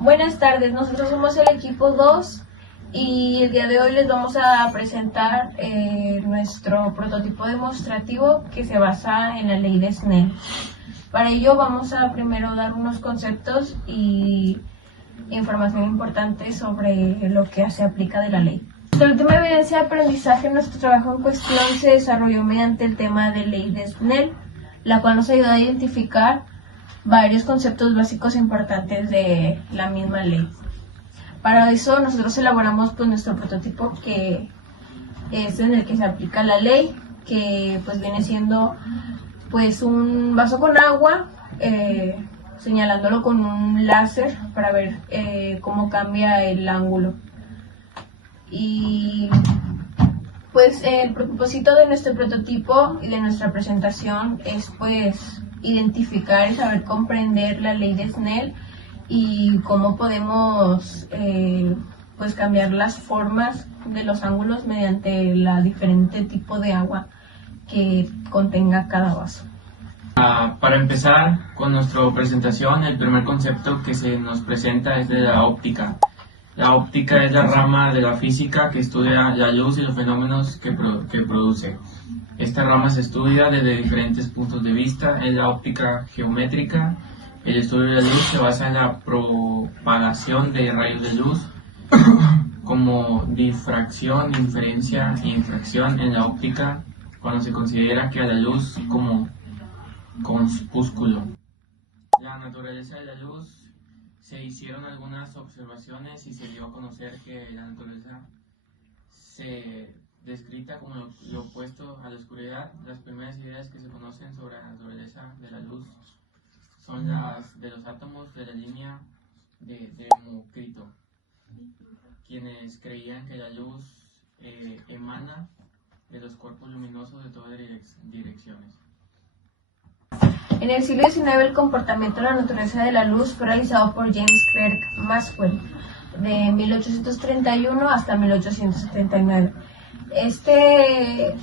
Buenas tardes, nosotros somos el equipo 2 y el día de hoy les vamos a presentar nuestro prototipo demostrativo que se basa en la ley de Snell. Para ello vamos a primero dar unos conceptos y información importante sobre lo que se aplica de la ley. La última evidencia de aprendizaje, nuestro trabajo en cuestión se desarrolló mediante el tema de ley de Snell, la cual nos ayuda a identificar varios conceptos básicos importantes de la misma ley. Para eso nosotros elaboramos nuestro prototipo, que es en el que se aplica la ley, que viene siendo un vaso con agua, señalándolo con un láser para ver cómo cambia el ángulo. Y el propósito de nuestro prototipo y de nuestra presentación es identificar y saber comprender la ley de Snell y cómo podemos cambiar las formas de los ángulos mediante la diferente tipo de agua que contenga cada vaso. Para empezar con nuestra presentación, el primer concepto que se nos presenta es de la óptica. La óptica es la rama de la física que estudia la luz y los fenómenos que produce. Esta rama se estudia desde diferentes puntos de vista. En la óptica geométrica, el estudio de la luz se basa en la propagación de rayos de luz, como difracción, inferencia e infracción en la óptica, cuando se considera que a la luz como corpúsculo. La naturaleza de la luz. Se hicieron algunas observaciones y se dio a conocer que la naturaleza se descrita como lo opuesto a la oscuridad. Las primeras ideas que se conocen sobre la naturaleza de la luz son las de los átomos de la línea de Demócrito, quienes creían que la luz emana de los cuerpos luminosos de todas direcciones. En el siglo XIX, el comportamiento de la naturaleza de la luz fue realizado por James Clerk Maxwell, de 1831 hasta 1879. Este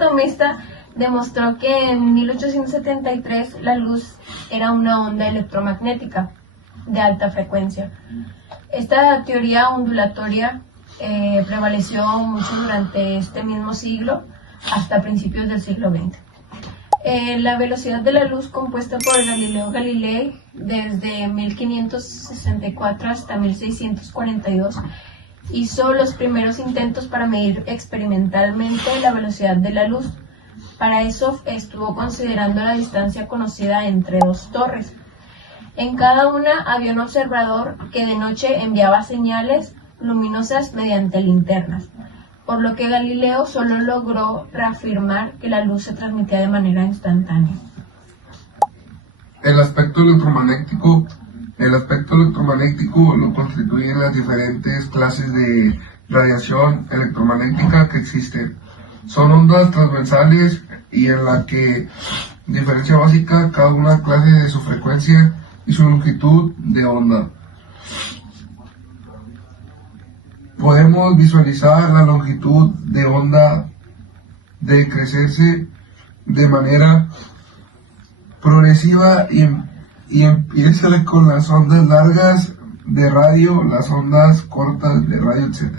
tomista demostró que en 1873 la luz era una onda electromagnética de alta frecuencia. Esta teoría ondulatoria prevaleció mucho durante este mismo siglo hasta principios del siglo XX. La velocidad de la luz compuesta por Galileo Galilei desde 1564 hasta 1642 hizo los primeros intentos para medir experimentalmente la velocidad de la luz. Para eso estuvo considerando la distancia conocida entre dos torres. En cada una había un observador que de noche enviaba señales luminosas mediante linternas, por lo que Galileo solo logró reafirmar que la luz se transmitía de manera instantánea. El aspecto electromagnético lo constituyen las diferentes clases de radiación electromagnética que existen. Son ondas transversales y en la que diferencia básica cada una clase de su frecuencia y su longitud de onda. Podemos visualizar la longitud de onda decrecerse de manera progresiva y empieza con las ondas largas de radio, las ondas cortas de radio, etc.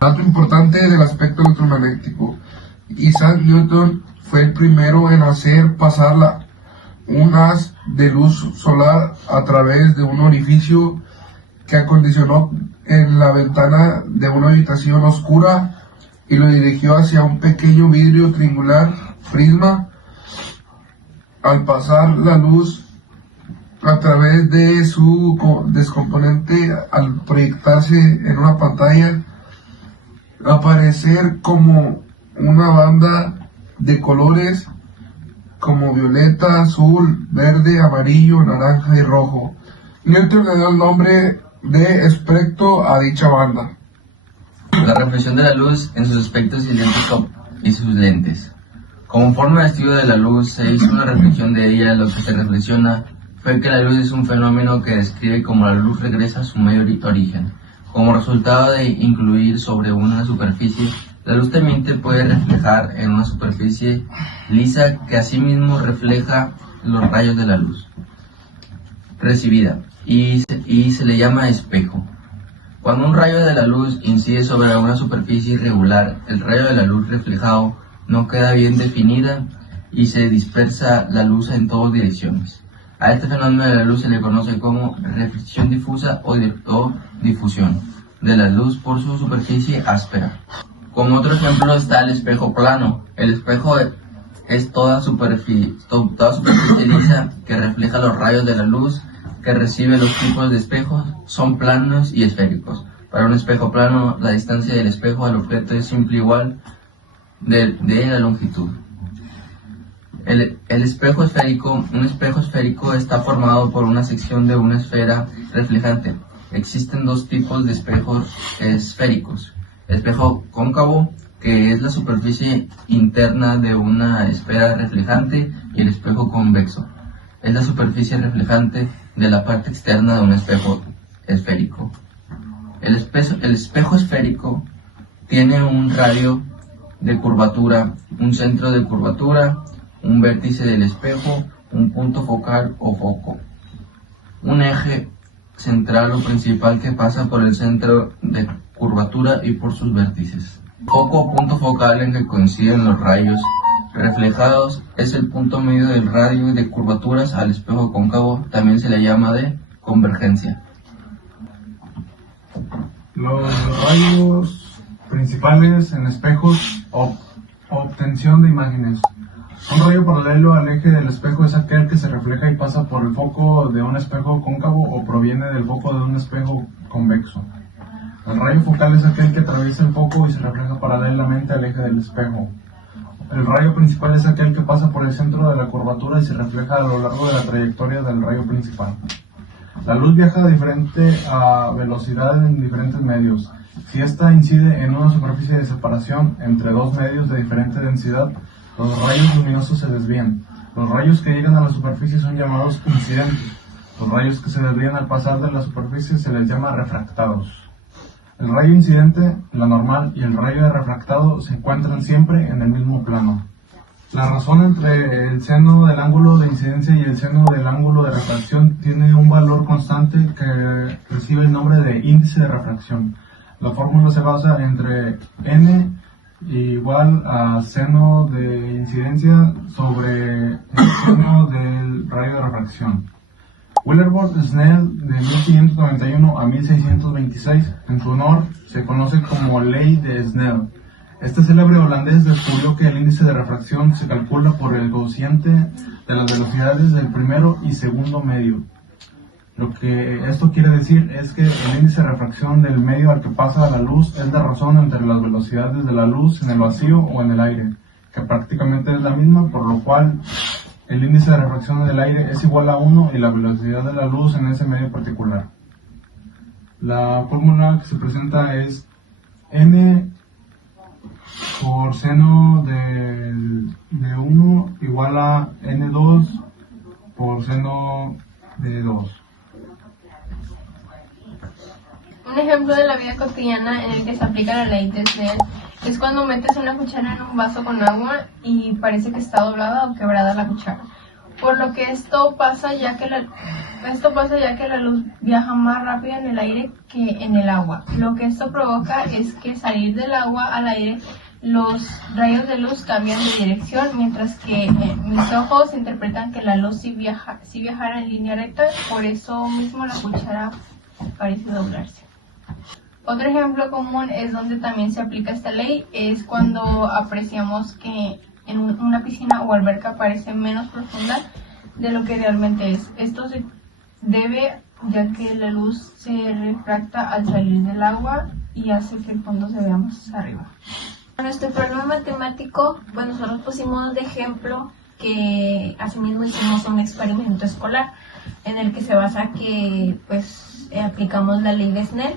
Dato importante del aspecto electromagnético. Isaac Newton fue el primero en hacer pasar un haz de luz solar a través de un orificio que acondicionó en la ventana de una habitación oscura y lo dirigió hacia un pequeño vidrio triangular prisma. Al pasar la luz a través de su descomponente, al proyectarse en una pantalla, aparecer como una banda de colores como violeta, azul, verde, amarillo, naranja y rojo. Newton le dio el nombre de espectro a dicha banda. La reflexión de la luz en sus aspectos idénticos y sus lentes. Como forma de estudio de la luz, se hizo una reflexión de ella. Lo que se reflexiona fue que la luz es un fenómeno que describe cómo la luz regresa a su mayor origen. Como resultado de incluir sobre una superficie, la luz también puede reflejar en una superficie lisa que asimismo refleja los rayos de la luz recibida. y se le llama espejo. Cuando un rayo de la luz incide sobre una superficie irregular, el rayo de la luz reflejado no queda bien definida y se dispersa la luz en todas direcciones. A este fenómeno de la luz se le conoce como reflexión difusa o difusión de la luz por su superficie áspera. Como otro ejemplo está el espejo plano. El espejo es toda superficie lisa que refleja los rayos de la luz que recibe. Los tipos de espejos son planos y esféricos. Para un espejo plano, la distancia del espejo al objeto es siempre igual de la longitud. El espejo esférico. Un espejo esférico está formado por una sección de una esfera reflejante. Existen dos tipos de espejos esféricos: espejo cóncavo, que es la superficie interna de una esfera reflejante, y el espejo convexo, es la superficie reflejante de la parte externa de un espejo esférico. El espejo esférico tiene un radio de curvatura, un centro de curvatura, un vértice del espejo, un punto focal o foco, un eje central o principal que pasa por el centro de curvatura y por sus vértices. Foco o punto focal en que coinciden los rayos reflejados es el punto medio del radio de curvaturas. Al espejo cóncavo también se le llama de convergencia. Los rayos principales en espejos o obtención de imágenes. Un rayo paralelo al eje del espejo es aquel que se refleja y pasa por el foco de un espejo cóncavo o proviene del foco de un espejo convexo. El rayo focal es aquel que atraviesa el foco y se refleja paralelamente al eje del espejo. El rayo principal es aquel que pasa por el centro de la curvatura y se refleja a lo largo de la trayectoria del rayo principal. La luz viaja a diferente velocidad en diferentes medios. Si ésta incide en una superficie de separación entre dos medios de diferente densidad, los rayos luminosos se desvían. Los rayos que llegan a la superficie son llamados incidentes. Los rayos que se desvían al pasar de la superficie se les llama refractados. El rayo incidente, la normal, y el rayo de refractado se encuentran siempre en el mismo plano. La razón entre el seno del ángulo de incidencia y el seno del ángulo de refracción tiene un valor constante que recibe el nombre de índice de refracción. La fórmula se basa entre n igual a seno de incidencia sobre el seno del rayo de refracción. Willibrord Snell, de 1591 a 1626, en su honor se conoce como Ley de Snell. Este célebre holandés descubrió que el índice de refracción se calcula por el cociente de las velocidades del primero y segundo medio. Lo que esto quiere decir es que el índice de refracción del medio al que pasa la luz es la razón entre las velocidades de la luz en el vacío o en el aire, que prácticamente es la misma, por lo cual el índice de refracción del aire es igual a 1 y la velocidad de la luz en ese medio particular. La fórmula que se presenta es n por seno de 1 igual a n2 por seno de 2. Un ejemplo de la vida cotidiana en el que se aplica la ley de Snell es cuando metes una cuchara en un vaso con agua y parece que está doblada o quebrada la cuchara. Por lo que esto pasa ya que la luz viaja más rápido en el aire que en el agua. Lo que esto provoca es que salir del agua al aire los rayos de luz cambian de dirección, mientras que mis ojos interpretan que la luz si viajara en línea recta, por eso mismo la cuchara parece doblarse. Otro ejemplo común es donde también se aplica esta ley, es cuando apreciamos que en una piscina o alberca parece menos profunda de lo que realmente es. Esto se debe ya que la luz se refracta al salir del agua y hace que el fondo se vea más arriba. En nuestro problema matemático, pues nosotros pusimos de ejemplo que asimismo hicimos un experimento escolar en el que se basa que aplicamos la ley de Snell,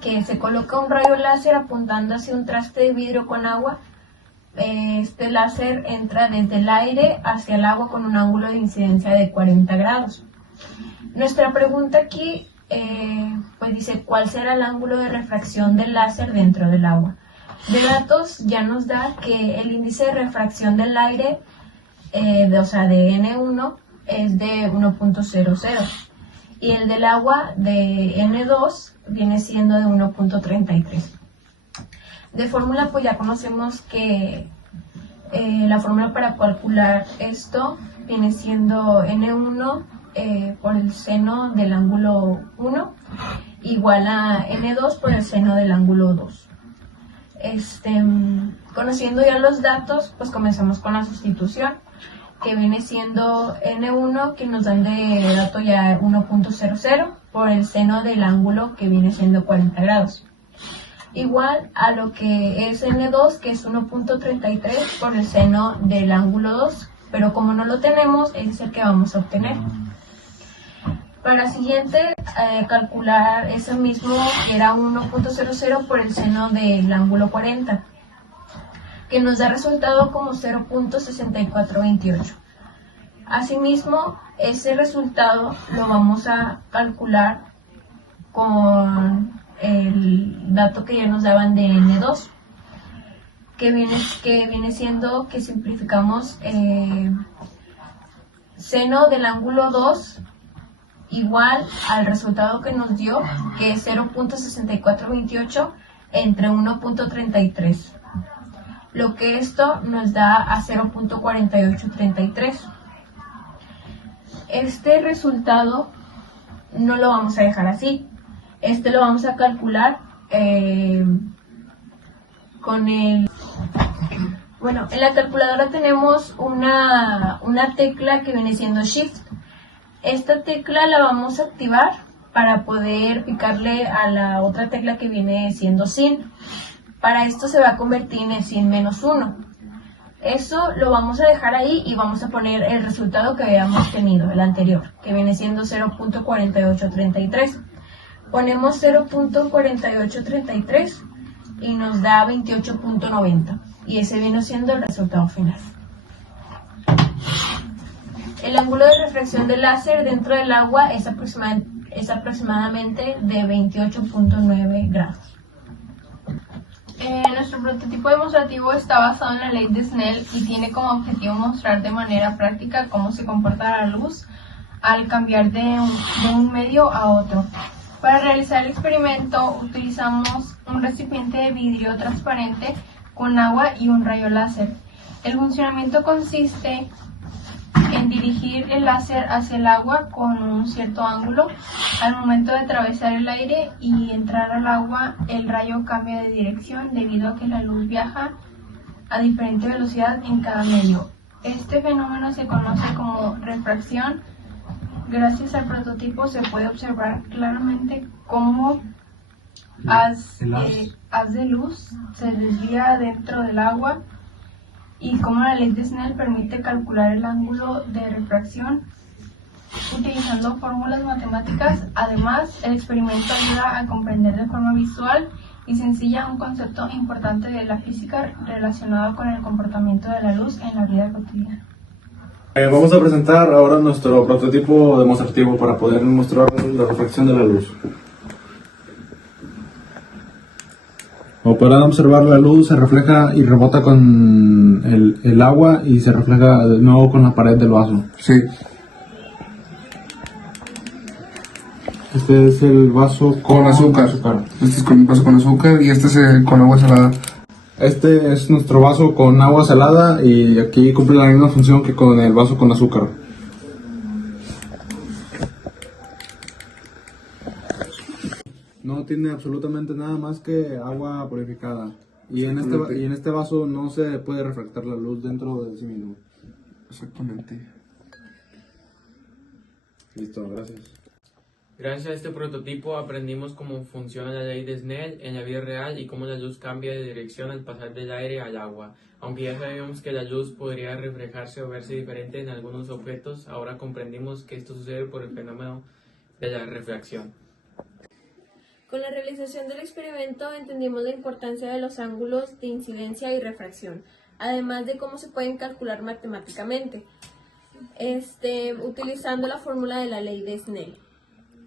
que se coloca un rayo láser apuntando hacia un traste de vidrio con agua. Este láser entra desde el aire hacia el agua con un ángulo de incidencia de 40 grados. Nuestra pregunta aquí dice ¿cuál será el ángulo de refracción del láser dentro del agua? De datos ya nos da que el índice de refracción del aire, de N1, es de 1.00. y el del agua de N2 viene siendo de 1.33. De fórmula pues ya conocemos que la fórmula para calcular esto viene siendo N1 por el seno del ángulo 1 igual a N2 por el seno del ángulo 2. Conociendo ya los datos, pues comenzamos con la sustitución, que viene siendo N1, que nos dan de dato ya 1.00 por el seno del ángulo, que viene siendo 40 grados. Igual a lo que es N2, que es 1.33 por el seno del ángulo 2, pero como no lo tenemos, es el que vamos a obtener. Para siguiente, calcular ese mismo, que era 1.00 por el seno del ángulo 40, que nos da resultado como 0.6428. Asimismo, ese resultado lo vamos a calcular con el dato que ya nos daban de N2, que viene siendo que simplificamos seno del ángulo 2 igual al resultado que nos dio, que es 0.6428 entre 1.33, lo que esto nos da a 0.4833. Este resultado no lo vamos a dejar así, lo vamos a calcular con el... Bueno, en la calculadora tenemos una tecla que viene siendo Shift. Esta tecla la vamos a activar para poder picarle a la otra tecla que viene siendo sin. Para esto se va a convertir en el sin menos 1. Eso lo vamos a dejar ahí y vamos a poner el resultado que habíamos tenido, el anterior, que viene siendo 0.4833. Ponemos 0.4833 y nos da 28.90. Y ese viene siendo el resultado final. El ángulo de reflexión del láser dentro del agua es aproximadamente de 28.9 grados. Nuestro prototipo demostrativo está basado en la ley de Snell y tiene como objetivo mostrar de manera práctica cómo se comporta la luz al cambiar de un medio a otro. Para realizar el experimento utilizamos un recipiente de vidrio transparente con agua y un rayo láser. El funcionamiento consiste en dirigir el láser hacia el agua con un cierto ángulo. Al momento de atravesar el aire y entrar al agua, el rayo cambia de dirección debido a que la luz viaja a diferente velocidad en cada medio. Este fenómeno se conoce como refracción. Gracias al prototipo se puede observar claramente cómo haz de luz se desvía dentro del agua y cómo la ley de Snell permite calcular el ángulo de refracción utilizando fórmulas matemáticas. Además, el experimento ayuda a comprender de forma visual y sencilla un concepto importante de la física relacionado con el comportamiento de la luz en la vida cotidiana. Vamos a presentar ahora nuestro prototipo demostrativo para poder mostrar la refracción de la luz. Como podrán observar, la luz se refleja y rebota con el agua y se refleja de nuevo con la pared del vaso. Sí. Este es el vaso Con azúcar. Este es con vaso con azúcar y este es con agua salada. Este es nuestro vaso con agua salada y aquí cumple la misma función que con el vaso con azúcar. No tiene absolutamente nada más que agua purificada. Y en este vaso no se puede refractar la luz dentro de sí mismo. Exactamente. Listo, gracias. Gracias a este prototipo aprendimos cómo funciona la ley de Snell en la vida real y cómo la luz cambia de dirección al pasar del aire al agua. Aunque ya sabíamos que la luz podría reflejarse o verse diferente en algunos objetos, ahora comprendimos que esto sucede por el fenómeno de la refracción. Con la realización del experimento entendimos la importancia de los ángulos de incidencia y refracción, además de cómo se pueden calcular matemáticamente, utilizando la fórmula de la ley de Snell.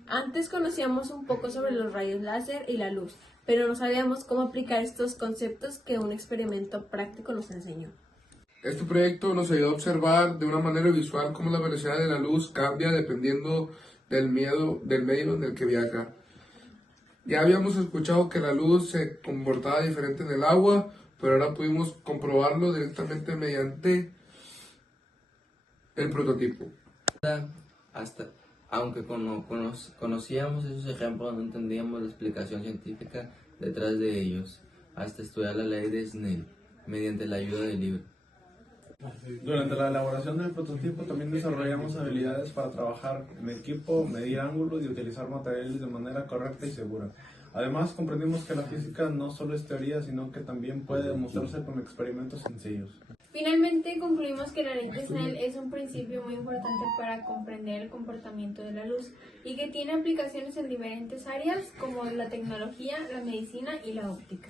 Antes conocíamos un poco sobre los rayos láser y la luz, pero no sabíamos cómo aplicar estos conceptos que un experimento práctico nos enseñó. Este proyecto nos ayudó a observar de una manera visual cómo la velocidad de la luz cambia dependiendo del medio en el que viaja. Ya habíamos escuchado que la luz se comportaba diferente en el agua, pero ahora pudimos comprobarlo directamente mediante el prototipo. Aunque conocíamos esos ejemplos, no entendíamos la explicación científica detrás de ellos, hasta estudiar la ley de Snell, mediante la ayuda del libro. Durante la elaboración del prototipo también desarrollamos habilidades para trabajar en equipo, medir ángulos y utilizar materiales de manera correcta y segura. Además, comprendimos que la física no solo es teoría, sino que también puede demostrarse con experimentos sencillos. Finalmente, concluimos que la ley de Snell es un principio muy importante para comprender el comportamiento de la luz y que tiene aplicaciones en diferentes áreas como la tecnología, la medicina y la óptica.